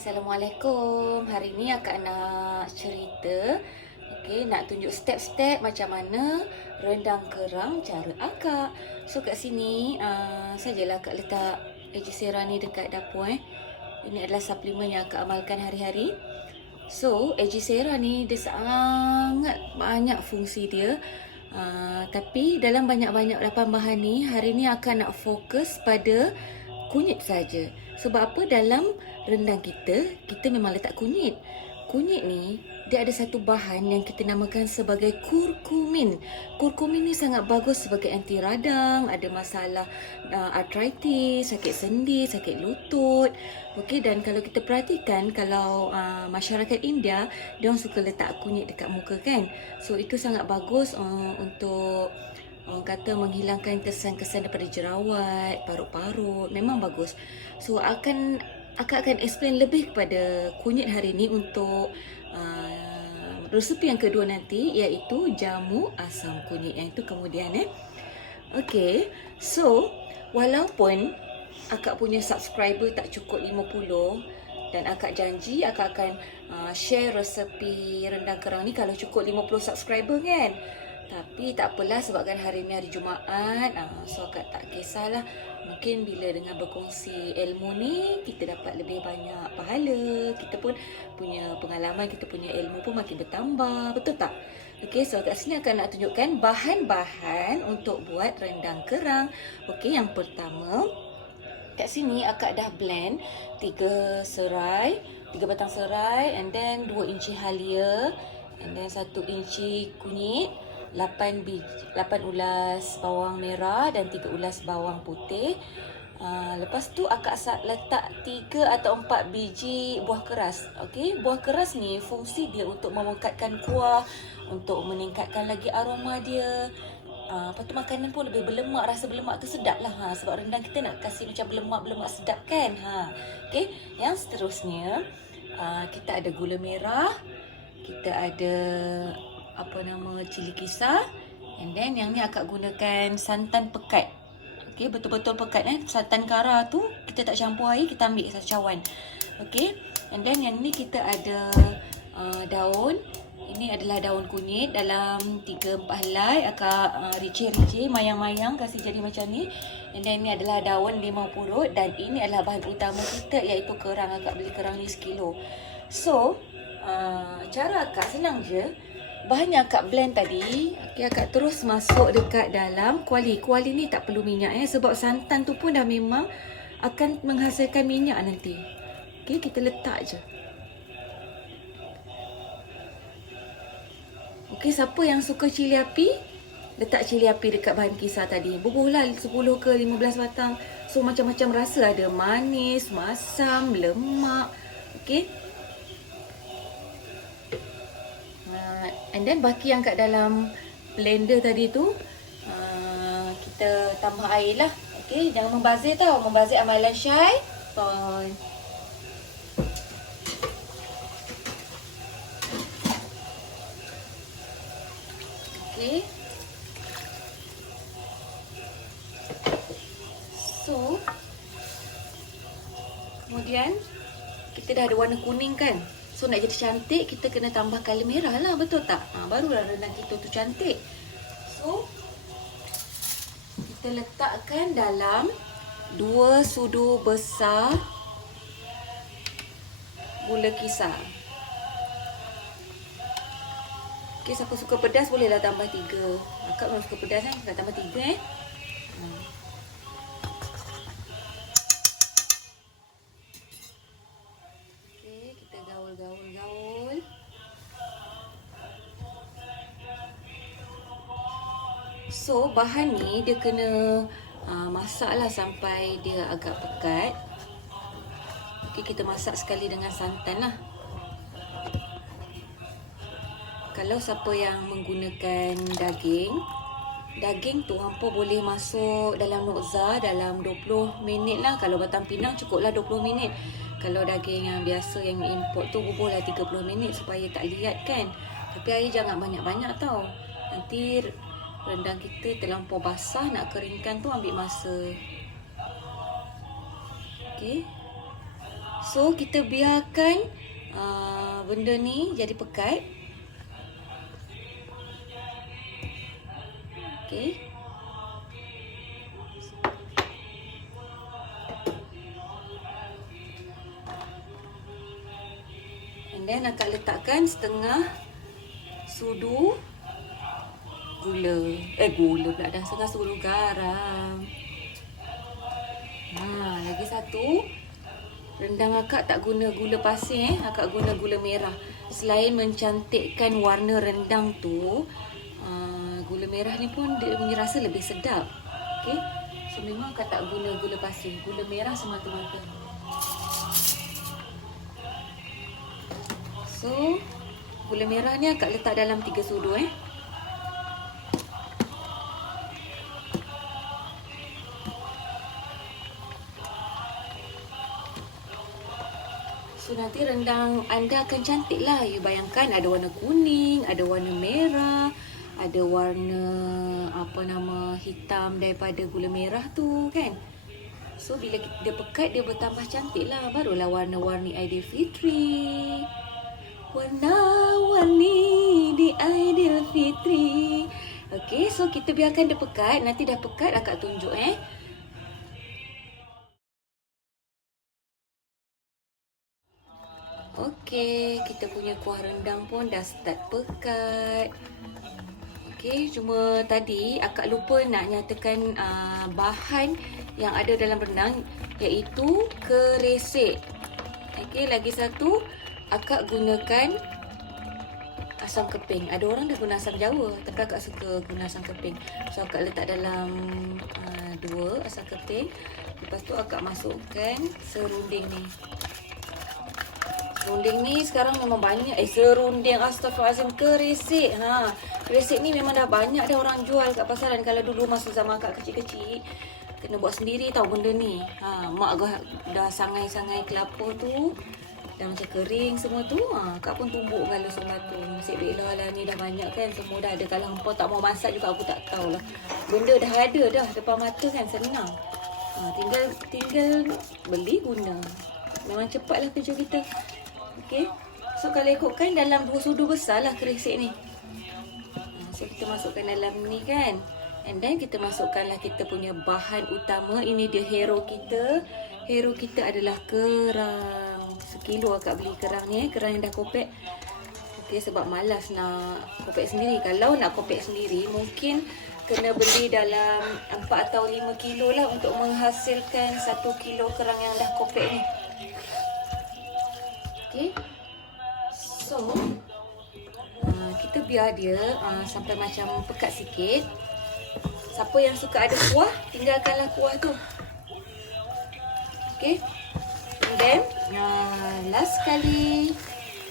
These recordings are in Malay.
Assalamualaikum. Hari ni akak nak cerita, nak tunjuk step-step macam mana rendang kerang cara akak. So kat sini sajalah akak letak Ejisera ni dekat dapur. Ini adalah suplemen yang akak amalkan hari-hari. So Ejisera ni dia sangat banyak fungsi dia. Tapi dalam banyak-banyak bahan ni, hari ni akan nak fokus pada kunyit saja. Sebab apa? Dalam rendang kita memang letak kunyit. Kunyit ni dia ada satu bahan yang kita namakan sebagai kurkumin. Kurkumin ni sangat bagus sebagai anti radang, ada masalah arthritis, sakit sendi, sakit lutut. Dan kalau kita perhatikan, kalau masyarakat India, dia orang suka letak kunyit dekat muka kan. So itu sangat bagus untuk orang kata menghilangkan kesan-kesan daripada jerawat, parut-parut. Memang bagus. So akak akan explain lebih kepada kunyit hari ni untuk resepi yang kedua nanti, iaitu jamu asam kunyit. Yang itu kemudian so walaupun akak punya subscriber tak cukup 50, dan akak janji akak akan share resepi rendang kerang ni kalau cukup 50 subscriber kan. Tapi tak apalah, sebabkan hari ni hari Jumaat, so akak tak kisahlah. Mungkin bila dengan berkongsi ilmu ni, kita dapat lebih banyak pahala. Kita pun punya pengalaman, kita punya ilmu pun makin bertambah. Betul tak? So kat sini akan nak tunjukkan bahan-bahan untuk buat rendang kerang. Yang pertama, kat sini akak dah blend 3 batang serai, and then 2 inci halia, and then 1 inci kunyit, 8 ulas bawang merah dan 3 ulas bawang putih. Lepas tu akak letak 3 atau 4 biji buah keras. Buah keras ni fungsi dia untuk memekatkan kuah, untuk meningkatkan lagi aroma dia. Lepas tu makanan pun lebih berlemak, rasa berlemak tu sedap lah. Sebab rendang kita nak kasih macam berlemak-berlemak sedap kan. Yang seterusnya, kita ada gula merah, kita ada cili kisar, and then yang ni akak gunakan santan pekat. Betul-betul pekat santan kara tu kita tak campur air, kita ambil satu cawan. And then yang ni kita ada daun. Ini adalah daun kunyit dalam 3-4 helai. Akak ricih-ricih, mayang-mayang, kasih jadi macam ni. And then ni adalah daun limau purut, dan ini adalah bahan utama kita, iaitu kerang. Akak beli kerang ni 1 kilo. So cara akak senang je. Bahan yang akak blend tadi, akak terus masuk dekat dalam kuali. Kuali ni tak perlu minyak sebab santan tu pun dah memang akan menghasilkan minyak nanti. Kita letak je. Siapa yang suka cili api, letak cili api dekat bahan kisar tadi. Bubuhlah 10 ke 15 batang. So macam-macam rasa, ada manis, masam, lemak. And then baki yang kat dalam blender tadi tu, kita tambah air lah. Jangan membazir tau. Membazir amalan syaitan. So kemudian kita dah ada warna kuning kan. So nak jadi cantik, kita kena tambah colour merah lah, betul tak? Barulah rendang kita tu cantik. So kita letakkan dalam 2 sudu besar gula kisar. Siapa suka pedas bolehlah tambah 3. Akak memang suka pedas kan, kita tambah 3 kita gaul. So bahan ni dia kena masaklah sampai dia agak pekat. Kita masak sekali dengan santan lah. Kalau siapa yang menggunakan daging tu hampa boleh masuk dalam nokza dalam 20 minit lah. Kalau batang pinang cukuplah 20 minit. Kalau daging yang biasa yang import tu bubuhlah 30 minit supaya tak liat kan. Tapi air jangan banyak-banyak tau. Nanti rendang kita terlampau basah, nak keringkan tu ambil masa. So kita biarkan benda ni jadi pekat. Okay. And then akan letakkan setengah sudu gula. Gula pula dah. Setengah sudu garam. Lagi satu. Rendang akak tak guna gula pasir, akak guna gula merah. Selain mencantikkan warna rendang tu, gula merah ni pun dia punya rasa lebih sedap. Okay. So memang akak tak guna gula pasir, gula merah semata-mata. So gula merah ni akak letak dalam 3 sudu So nanti rendang anda akan cantik lah. You bayangkan ada warna kuning, ada warna merah, ada warna hitam daripada gula merah tu kan. So bila dia pekat dia bertambah cantik lah. Barulah warna-warni Aidilfitri. Warna-warni di Aidilfitri. Okay, so kita biarkan dia pekat. Nanti dah pekat akak tunjuk Okey, kita punya kuah rendang pun dah start pekat. Okey, cuma tadi akak lupa nak nyatakan bahan yang ada dalam rendang, iaitu keresek. Okey, lagi satu akak gunakan asam keping. Ada orang dah guna asam jawa, tapi akak suka guna asam keping. So akak letak dalam 2 asam keping. Lepas tu akak masukkan serunding ni. Serunding ni sekarang memang banyak. Serunding, astagfirullahaladzim, keresek. Keresek ni memang dah banyak dah orang jual kat pasaran. Kalau dulu masa zaman akak kecil-kecil, kena buat sendiri tau benda ni. Mak dah sangai-sangai kelapa tu, dah macam kering semua tu. Akak pun tumbuk kalau semua tu. Nasib baiklah lah ni dah banyak kan. Semua dah ada. Kalau hampa tak mau masak juga aku tak tahulah. Benda dah ada dah depan mata kan, senang. Tinggal beli guna. Memang cepatlah kerja kita. Okay. So kalau ikutkan dalam 2 sudu besar lah keresek ni. So kita masukkan dalam ni kan. And then kita masukkanlah kita punya bahan utama. Ini dia hero kita. Hero kita adalah kerang. 1 kilo akak beli kerang ni. Kerang yang dah kopek. Okay, sebab malas nak kopek sendiri. Kalau nak kopek sendiri mungkin kena beli dalam 4 atau 5 kilo lah untuk menghasilkan 1 kilo kerang yang dah kopek ni. Okay. So kita biar dia sampai macam pekat sikit. Siapa yang suka ada kuah, tinggalkanlah kuah tu. Okay. And then last sekali,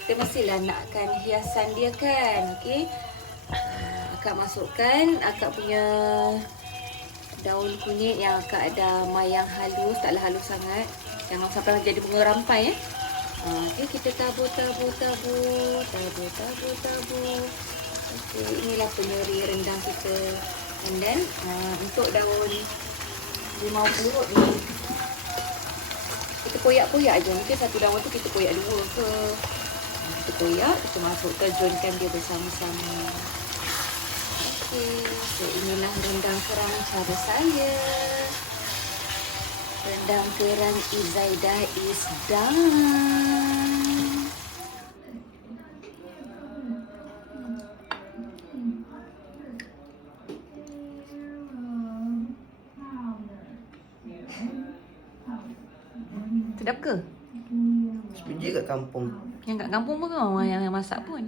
kita mestilah nakkan hiasan dia kan. Okay. Akak masukkan akak punya daun kunyit yang akak ada mayang halus, taklah halus sangat. Jangan sampai jadi bunga rampai Okay, kita tabur. Okay, inilah penyeri rendang kita. And then untuk daun limau purut ni, kita koyak-koyak je. Mungkin satu daun tu kita koyak 2 ke. Kita koyak, kita masuk, terjunkan dia bersama-sama. Okay, so inilah rendang kerang cara saya. Rendang kerang Izaidah is done. Sedap ke? Sebiji kat kampung. Yang kat kampung pun orang yang masak pun.